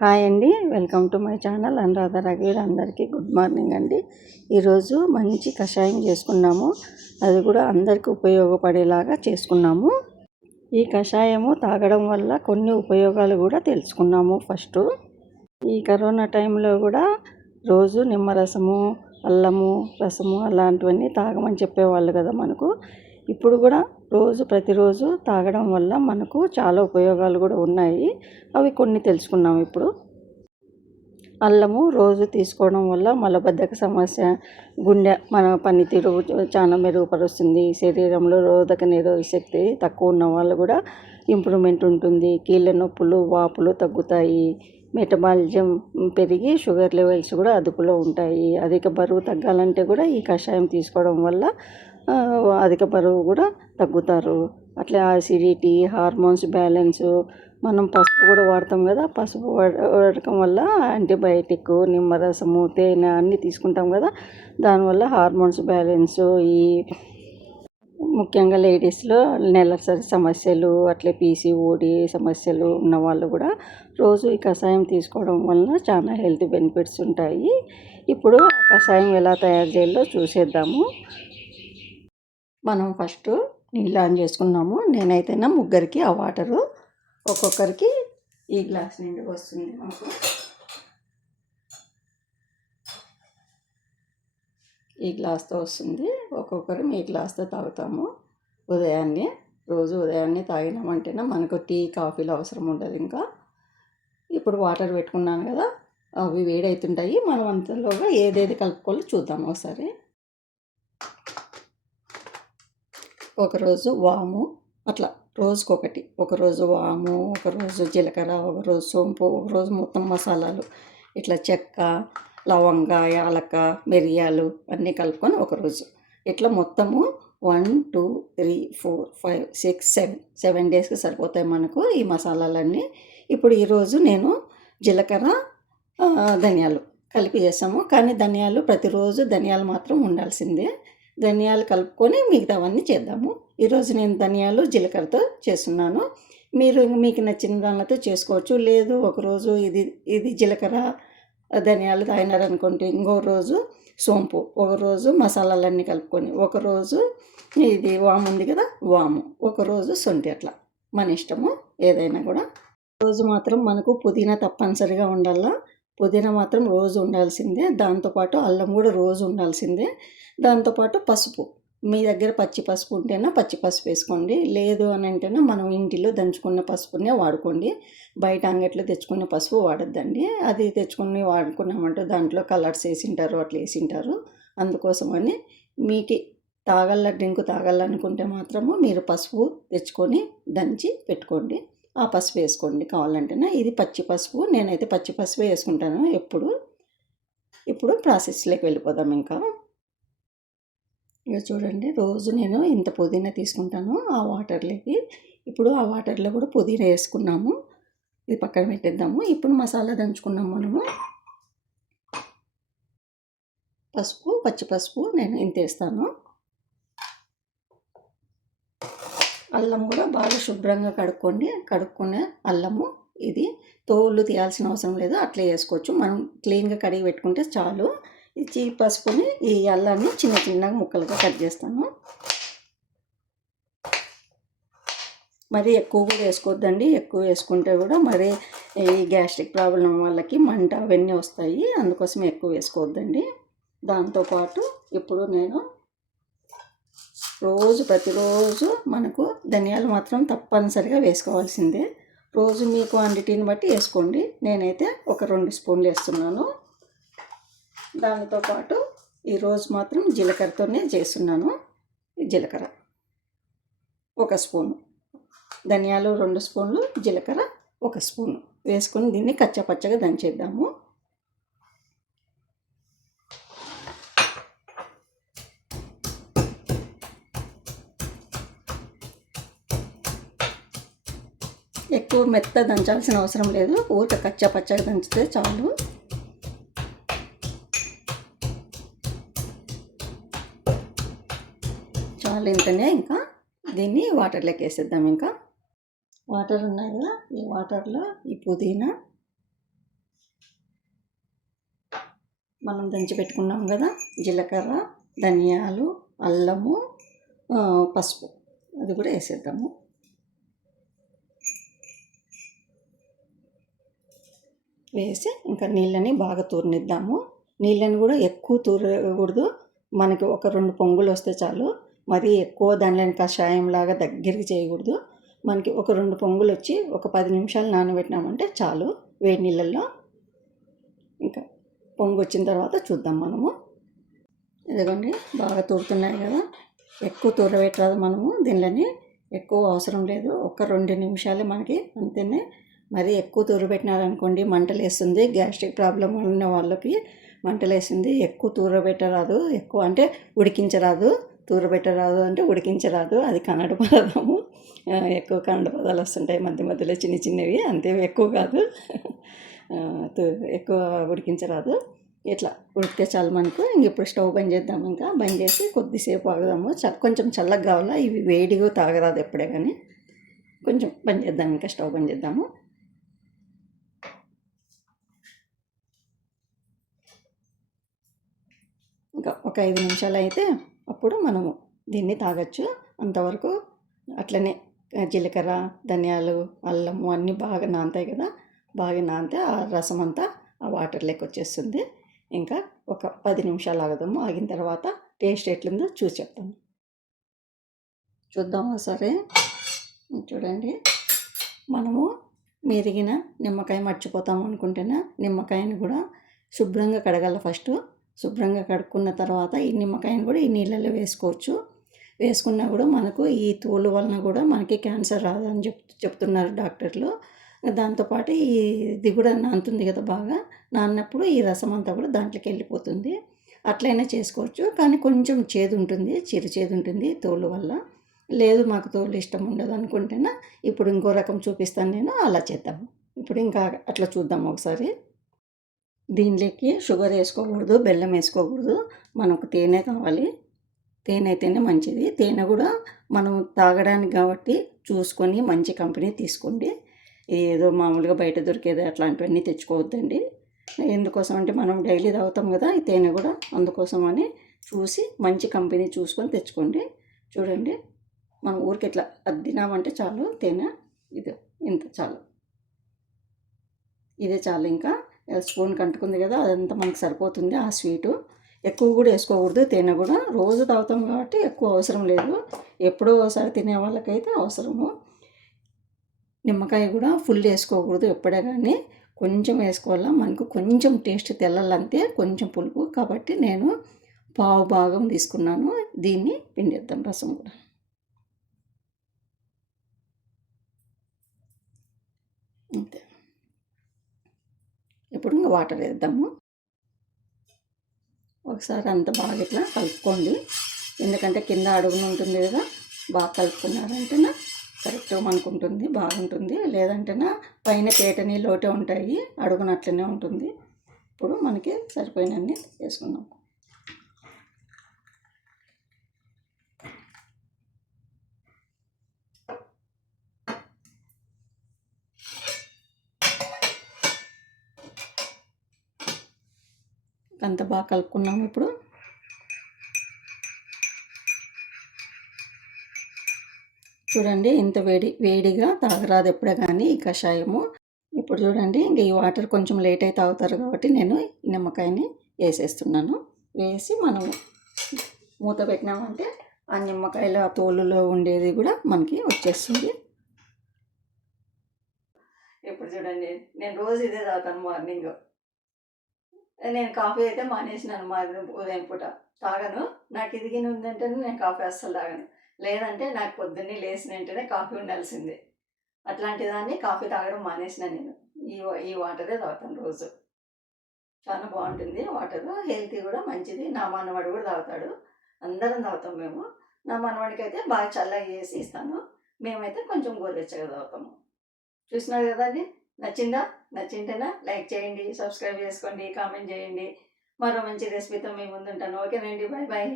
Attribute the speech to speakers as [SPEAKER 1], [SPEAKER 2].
[SPEAKER 1] Hi అండి. Welcome to my channel. Anuradha రఘువీర్ అందరికీ good morning అండి. ఈరోజు మంచి కషాయం చేసుకున్నాము. అది కూడా అందరికీ ఉపయోగపడేలాగా చేసుకున్నాము. ఈ కషాయము తాగడం వల్ల కొన్ని ఉపయోగాలు కూడా తెలుసుకున్నాము ఫస్ట్. ఈ కరోనా టైంలో కూడా రోజు నిమ్మరసము అల్లము రసము అలాంటివన్నీ తాగమని చెప్పేవాళ్ళు కదా మనకు. ఇప్పుడు కూడా రోజు ప్రతిరోజు తాగడం వల్ల మనకు చాలా ఉపయోగాలు కూడా ఉన్నాయి. అవి కొన్ని తెలుసుకున్నాం ఇప్పుడు. అల్లము రోజు తీసుకోవడం వల్ల మలబద్ధక సమస్య గుండె మన పనితీరు చాలా మెరుగుపరుస్తుంది. శరీరంలో రోధక నిరోధక శక్తి తక్కువ ఉన్న వాళ్ళు కూడా ఇంప్రూవ్మెంట్ ఉంటుంది. కీళ్ళ నొప్పులు వాపులు తగ్గుతాయి. మెటబాలిజం పెరిగి షుగర్ లెవెల్స్ కూడా అదుపులో ఉంటాయి. అధిక బరువు తగ్గాలంటే కూడా ఈ కషాయం తీసుకోవడం వల్ల అధిక బరువు కూడా తగ్గుతారు. అట్లే ఆసిడిటీ హార్మోన్స్ బ్యాలెన్స్ మనం పసుపు కూడా వాడతాం కదా పసుపు వాడటం వల్ల యాంటీబయాటిక్ నిమ్మరసము తేనె అన్నీ తీసుకుంటాం కదా దానివల్ల హార్మోన్స్ బ్యాలెన్స్ ఈ ముఖ్యంగా లేడీస్లో నెలసరి సమస్యలు అట్లే పీసీఓడి సమస్యలు ఉన్న వాళ్ళు కూడా రోజు ఈ కషాయం తీసుకోవడం వలన చాలా హెల్త్ బెనిఫిట్స్ ఉంటాయి. ఇప్పుడు ఆ కషాయం ఎలా తయారు చేయాలో చూసేద్దాము. మనం ఫస్ట్ నీళ్ళు ఆన్ చేసుకున్నాము. నేనైతేనా ముగ్గురికి ఆ వాటరు. ఒక్కొక్కరికి ఈ గ్లాస్ నిండి వస్తుంది మాకు. ఈ గ్లాస్తో వస్తుంది. ఒక్కొక్కరు ఈ గ్లాస్తో తాగుతాము. ఉదయాన్నే రోజు ఉదయాన్నే తాగినామంటేనే మనకు టీ కాఫీలు అవసరం ఉండదు ఇంకా. ఇప్పుడు వాటర్ పెట్టుకున్నాను కదా అవి వేడవుతుంటాయి మనం అంతలోగా ఏదేది కలుపుకోవాలో చూద్దాం ఒకసారి. ఒకరోజు వాము అట్లా రోజుకొకటి. ఒకరోజు వాము ఒకరోజు జీలకర్ర ఒకరోజు సోంపు ఒకరోజు మొత్తం మసాలాలు. ఇట్లా చెక్క లవంగ యాలక మిరియాలు అన్నీ కలుపుకొని ఒకరోజు ఇట్లా మొత్తము one two three four five six seven seven డేస్కి సరిపోతాయి మనకు ఈ మసాలాలన్నీ. ఇప్పుడు ఈరోజు నేను జీలకర్ర ధనియాలు కలిపి చేసాము. కానీ ధనియాలు ప్రతిరోజు ధనియాలు మాత్రం ఉండాల్సిందే. ధనియాలు కలుపుకొని మిగతావన్నీ చేద్దాము. ఈరోజు నేను ధనియాలు జీలకర్రతో చేస్తున్నాను. మీరు మీకు నచ్చిన దానితో చేసుకోవచ్చు. లేదు ఒకరోజు ఇది ఇది జీలకర్ర ధనియాలు తాగినారనుకోండి ఇంకో రోజు సోంపు ఒకరోజు మసాలాలన్నీ కలుపుకొని ఒకరోజు ఇది వాము ఉంది కదా వాము ఒకరోజు సొంటి అట్లా మన ఇష్టము ఏదైనా కూడా. రోజు మాత్రం మనకు పుదీనా తప్పనిసరిగా ఉండాలా? పుదీనా మాత్రం రోజు ఉండాల్సిందే దాంతోపాటు అల్లం కూడా రోజు ఉండాల్సిందే. దాంతోపాటు పసుపు. మీ దగ్గర పచ్చి పసుపు ఉంటేనే పచ్చి పసుపు వేసుకోండి. లేదు అని అంటేనే మనం ఇంటిలో దంచుకున్న పసుపునే వాడుకోండి. బయట అంగట్లో తెచ్చుకునే పసుపు వాడద్దండి. అది తెచ్చుకుని వాడుకున్నామంటే దాంట్లో కలర్స్ వేసింటారు అట్లా వేసింటారు. అందుకోసమని మీకు తాగల డ్రింక్ తాగాలనుకుంటే మాత్రము మీరు పసుపు తెచ్చుకొని దంచి పెట్టుకోండి. ఆ పసుపు వేసుకోండి కావాలంటేనే. ఇది పచ్చి పసుపు నేనైతే పచ్చి పసుపు వేసుకుంటాను ఎప్పుడు. ఇప్పుడు ప్రాసెస్లోకి వెళ్ళిపోదాం ఇంకా. ఇక చూడండి రోజు నేను ఇంత పుదీనా తీసుకుంటాను ఆ వాటర్లోకి. ఇప్పుడు ఆ వాటర్లో కూడా పుదీనా వేసుకున్నాము. ఇది పక్కన పెట్టేద్దాము. ఇప్పుడు మసాలా దంచుకున్నాము మనము. పసుపు పచ్చి పసుపు నేను ఇంత వేస్తాను. అల్లం కూడా బాగా శుభ్రంగా కడుక్కోండి కడుక్కునే అల్లము ఇది. తోలు తీయాల్సిన అవసరం లేదు అట్లే వేసుకోవచ్చు మనం క్లీన్గా కడిగి పెట్టుకుంటే చాలు. ఈ పసుపుని ఈ అల్లాన్ని చిన్న చిన్నగా ముక్కలుగా కట్ చేస్తాను. మరి ఎక్కువ కూడా వేసుకోవద్దండి. ఎక్కువ వేసుకుంటే కూడా మరీ ఈ గ్యాస్ట్రిక్ ప్రాబ్లం వాళ్ళకి మంట అవన్నీ వస్తాయి. అందుకోసం ఎక్కువ వేసుకోవద్దండి. దాంతోపాటు ఇప్పుడు నేను రోజు ప్రతిరోజు మనకు ధనియాలు మాత్రం తప్పనిసరిగా వేసుకోవాల్సిందే. రోజు మీ క్వాంటిటీని బట్టి వేసుకోండి. నేనైతే ఒక రెండు స్పూన్లు వేస్తున్నాను. దానితో పాటు ఈరోజు మాత్రం జీలకర్రతోనే చేస్తున్నాను. జీలకర్ర ఒక స్పూను. ధనియాలు రెండు స్పూన్లు జీలకర్ర ఒక స్పూను. వేసుకొని దీన్ని కచ్చపచ్చగా దంచేద్దాము. ఎక్కువ మెత్త దంచాల్సిన అవసరం లేదు. ఊరిక కచ్చా పచ్చగా దంచితే చాలు. చాలు ఇంతనే ఇంకా. దీన్ని వాటర్లోకి వేసేద్దాం ఇంకా. వాటర్ ఉన్నాయి కదా ఈ వాటర్లో ఈ పుదీనా. మనం దంచి పెట్టుకున్నాం కదా జీలకర్ర ధనియాలు అల్లము పసుపు. అది కూడా వేసేద్దాము. వేసి ఇంకా నీళ్ళని బాగా తూరనిద్దాము. నీళ్ళని కూడా ఎక్కువ తూరకూడదు. మనకి ఒక రెండు పొంగులు వస్తే చాలు. మరీ ఎక్కువ దానిలోని కషాయం లాగా దగ్గరికి చేయకూడదు. మనకి ఒక రెండు పొంగులు వచ్చి ఒక పది నిమిషాలు నానబెట్టినామంటే చాలు. వేడి నీళ్ళల్లో ఇంకా పొంగు వచ్చిన తర్వాత చూద్దాం మనము. ఇదిగోండి బాగా తూరుతున్నాయి కదా. ఎక్కువ తూరబెట్టరాదు మనము. దీనిలోని ఎక్కువ అవసరం లేదు. ఒక రెండు నిమిషాలే మనకి అంతేనే. మరి ఎక్కువ తూరబెట్టినారనుకోండి మంటలు వేస్తుంది గ్యాస్ట్రిక్ ప్రాబ్లం ఉన్న వాళ్ళకి మంటలు వేస్తుంది ఎక్కువ తూరబెట్టరాదు ఎక్కువ అంటే ఉడికించరాదు తూరబెట్టరాదు అంటే ఉడికించరాదు. అది కన్నడ పదాము. ఎక్కువ కన్నడ పదాలు వస్తుంటాయి మధ్య మధ్యలో చిన్న చిన్నవి అంతే ఎక్కువ కాదు. ఎక్కువ ఉడికించరాదు. ఇట్లా ఉడికితే చాలు మనకు. ఇంక ఇప్పుడు స్టవ్ బంద్ చేద్దాం ఇంకా. బంద్ చేసి కొద్దిసేపు ఆగుదాము. చ కొంచెం చల్లగా కావాలా? ఇవి వేడిగా తాగరాదు ఎప్పుడే కానీ. కొంచెం బంద్ చేద్దాం ఇంకా స్టవ్ బంద్ చేద్దాము ఇంకా ఒక ఐదు నిమిషాలు అయితే అప్పుడు మనము దీన్ని తాగొచ్చు. అంతవరకు అట్లనే జీలకర్ర ధనియాలు అల్లము అన్నీ బాగా నానతాయి కదా. బాగా నానితే ఆ రసం అంతా ఆ వాటర్ లెక్క వచ్చేస్తుంది. ఇంకా ఒక పది నిమిషాలు ఆగదాము. ఆగిన తర్వాత టేస్ట్ ఎట్లుందో చూసి చెప్తాము చూద్దామా సరే? చూడండి. మనము మెరిగిన నిమ్మకాయ మర్చిపోతాం అనుకుంటేనే? నిమ్మకాయని కూడా శుభ్రంగా కడగల ఫస్ట్. శుభ్రంగా కడుక్కున్న తర్వాత ఈ నిమ్మకాయను కూడా ఈ నీళ్ళలో వేసుకోవచ్చు. వేసుకున్నా కూడా మనకు ఈ తోలు వలన కూడా మనకి క్యాన్సర్ రాదని చెప్ చెప్తున్నారు డాక్టర్లు. దాంతోపాటు ఈ ఇది కూడా నానుతుంది కదా బాగా. నాన్నప్పుడు ఈ రసం అంతా కూడా దాంట్లోకి వెళ్ళిపోతుంది. అట్లయినా చేసుకోవచ్చు. కానీ కొంచెం చేదు ఉంటుంది. చిరు చేదు ఉంటుంది తోలు వల్ల. లేదు మాకు తోలు ఇష్టం ఉండదు అనుకుంటేనా ఇప్పుడు ఇంకో రకం చూపిస్తాను నేను. అలా చేద్దాము. ఇప్పుడు ఇంకా అట్లా చూద్దాం ఒకసారి. దీనిలోకి షుగర్ వేసుకోకూడదు బెల్లం వేసుకోకూడదు. మనకు తేనె కావాలి. తేనె అయితేనే మంచిది. తేనె కూడా మనం తాగడానికి కాబట్టి చూసుకొని మంచి కంపెనీ తీసుకోండి. ఏదో మామూలుగా బయట దొరికేది అట్లాంటివన్నీ తెచ్చుకోవద్దండి. ఎందుకోసం అంటే మనం డైలీ తాగుతాం కదా ఈ తేనె కూడా అందుకోసం అని చూసి మంచి కంపెనీ చూసుకొని తెచ్చుకోండి. చూడండి మనం ఊరికి ఎట్లా అద్దినామంటే చాలు తేనె. ఇది ఇంత చాలు. ఇదే చాలు ఇంకా. స్పూన్ కంటుకుంది కదా అదంతా మనకు సరిపోతుంది ఆ స్వీటు. ఎక్కువ కూడా వేసుకోకూడదు తేనె కూడా. రోజు తాగుతాం కాబట్టి ఎక్కువ అవసరం లేదు. ఎప్పుడో ఒకసారి తినే వాళ్ళకైతే అవసరము. నిమ్మకాయ కూడా ఫుల్ వేసుకోకూడదు ఎప్పుడే కానీ. కొంచెం వేసుకోవాలా? మనకు కొంచెం టేస్ట్ తెల్లాలంతే కొంచెం పులుపు. కాబట్టి నేను పావు భాగం తీసుకున్నాను. దీన్ని పిండిద్దాం రసం కూడా. అంతే. ఇప్పుడు ఇంకా వాటర్ వేద్దాము. ఒకసారి అంత బాగా ఇట్లా కలుపుకోండి. ఎందుకంటే కింద అడుగున ఉంటుంది కదా బాగా కలుపుకున్నారంటేనా కరెక్ట్గా మనకు బాగుంటుంది. లేదంటేనా పైన తేటని లోటే ఉంటాయి అడుగునట్లనే ఉంటుంది. ఇప్పుడు మనకి సరిపోయినన్ని వేసుకుందాం. అంత బాగా కలుపుకున్నాము ఇప్పుడు. చూడండి ఇంత వేడి వేడిగా తాగరాదు ఎప్పుడే కానీ ఈ కషాయము. ఇప్పుడు చూడండి ఇంక ఈ వాటర్ కొంచెం లేట్ అయితే తాగుతారు కాబట్టి నేను ఈ నిమ్మకాయని వేసేస్తున్నాను. వేసి మనం మూత పెట్టినామంటే ఆ నిమ్మకాయల ఆ తోలులో ఉండేది కూడా మనకి వచ్చేస్తుంది. ఇప్పుడు చూడండి నేను రోజు ఇదే తాగుతాను మార్నింగ్. నేను కాఫీ అయితే మానేసినాను మా ఉదయం పూట. తాగను. నాకు ఇది ఉందంటేనే నేను కాఫీ అస్సలు తాగను. లేదంటే నాకు పొద్దున్నే లేచిన వెంటనే కాఫీ ఉండాల్సిందే. అట్లాంటి దాన్ని కాఫీ తాగడం మానేసిన నేను. ఈ ఈ వాటరే తాగుతాను రోజు. చాలా బాగుంటుంది. వాటర్ హెల్తీ కూడా మంచిది. నా మనవాడు కూడా తాగుతాడు. అందరం తాగుతాం మేము. నా మనవాడికి అయితే బాగా చల్లగా చేసి ఇస్తాను. మేమైతే కొంచెం గోరువెచ్చగా తాగుతాము. చూసినారు కదండి నచ్చిందా? నచ్చింటేనా? లైక్ చేయండి సబ్స్క్రైబ్ చేసుకోండి కామెంట్ చేయండి. మరో మంచి రెసిపీతో మీ ముందుంటాను. ఓకేనండి బాయ్ బాయ్